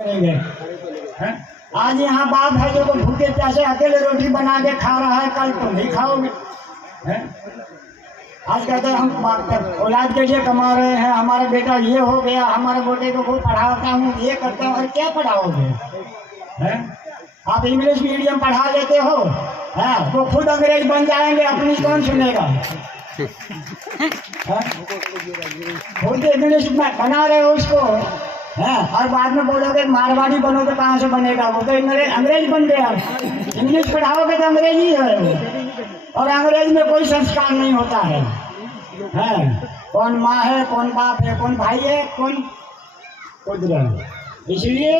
करेंगे। हैं? आज यहाँ बाप है जो भूखे प्यासे अकेले रोटी बना के खा रहा है, कल तुम नहीं खाओगे। हैं? आज कहते हैं हम औलाद के लिए कमा रहे हैं, हमारा बेटा ये हो गया, हमारे बेटे को पढ़ाता हूँ, ये करता हूँ। और क्या पढ़ाओगे? हैं? आप इंग्लिश मीडियम पढ़ा लेते हो, है वो खुद अंग्रेज बन जाएंगे, अपनी कौन सुनेगा? खुद इंग्लिश में बना रहे हो उसको, है और बाद में बोलोगे मारवाड़ी बनो तो कहाँ से बनेगा? वो तो अंग्रेज बन गया। इंग्लिश पढ़ाओगे तो अंग्रेज ही है, और अंग्रेज में कोई संस्कार नहीं होता है। कौन माँ है, कौन बाप है, कौन भाई है, कौन कुदरत। इसलिए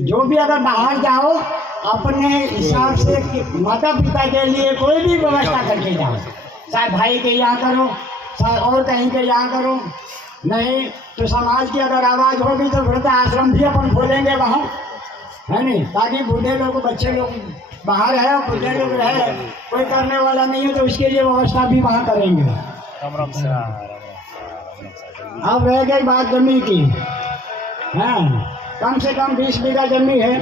जो भी अगर बाहर जाओ अपने हिसाब से माता पिता के लिए कोई भी व्यवस्था करके जाओ, चाहे भाई के यहाँ करो, चाहे और कहीं के यहाँ करो। नहीं तो समाज की अगर आवाज़ होगी तो वृद्ध आश्रम भी अपन खोलेंगे वहाँ, है नहीं, ताकि बूढ़े लोग, बच्चे लोग बाहर है और बूढ़े लोग रहे, कोई करने वाला नहीं है तो उसके लिए व्यवस्था भी वहाँ करेंगे। अब रह गई बात जमीन की, हाँ कम से कम 20 बीघा जमीन है,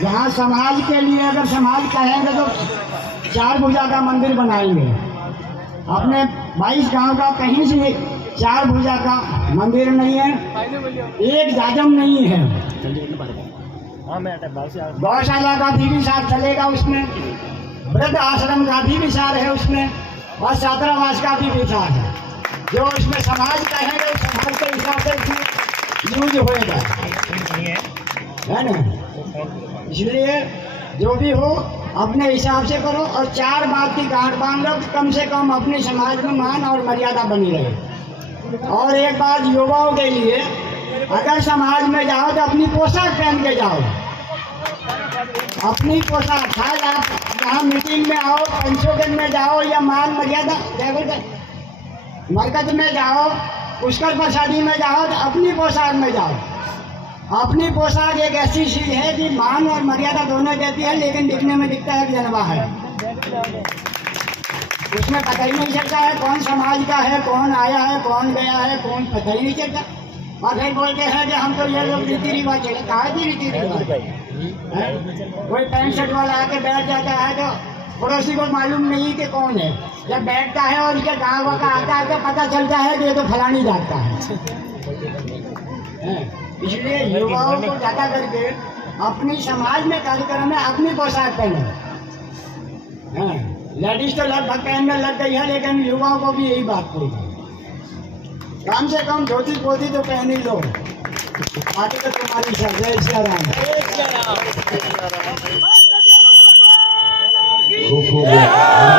जहाँ समाज के लिए अगर समाज कहेंगे तो 4 भुजा का मंदिर बनाएंगे। अपने 22 गांव का कहीं से 4 भुजा का मंदिर नहीं है, एक जाजम नहीं है। गौशाला का भी विचार चलेगा उसमें, वृद्ध आश्रम का भी विचार है उसमें, और छात्रावास का भी विचार है। जो उसमें समाज कहेंगे समाज के हिसाब से उसमें यूज होएगा, है ना। इसलिए जो भी हो अपने हिसाब से करो, और 4 बात की गांठ बांध लो कि कम से कम अपने समाज में मान और मर्यादा बनी रहे। और एक बात युवाओं के लिए, अगर समाज में जाओ तो अपनी पोशाक पहन के जाओ, अपनी पोशाक। शायद आप यहाँ मीटिंग में आओ, पंचोगन में जाओ या मान मर्यादा मरकज में जाओ, पुष्कर प्रसादी में जाओ तो अपनी पोशाक में जाओ। अपनी पोशाक एक ऐसी चीज है कि मान और मर्यादा दोनों देती है, लेकिन दिखने में दिखता है जनवा है। उसमें पता ही नहीं चलता है कौन समाज का है, कौन आया है, कौन गया है, कौन पता ही नहीं चलता। और फिर बोलते हैं कि हम तो ये लोग रीति रिवाज चले, कहा भी रीति रिवाज। कोई पैंट शर्ट वाला आके बैठ जाता है तो पड़ोसी को मालूम नहीं कि कौन है, जब बैठता है और उसके गाँव का आता है तो पता चलता है कि ये तो फलानी जाता है। इसलिए युवाओं को ज्यादा करके अपनी समाज में कार्यक्रम में अपनी पोशाक पहने। लेडीज तो लगभग पहनने लग गई है, लेकिन युवाओं को भी यही बात बोली, कम से कम धोती पोती तो पहन ही लो, आगे तो तुम्हारी जय श्री राम।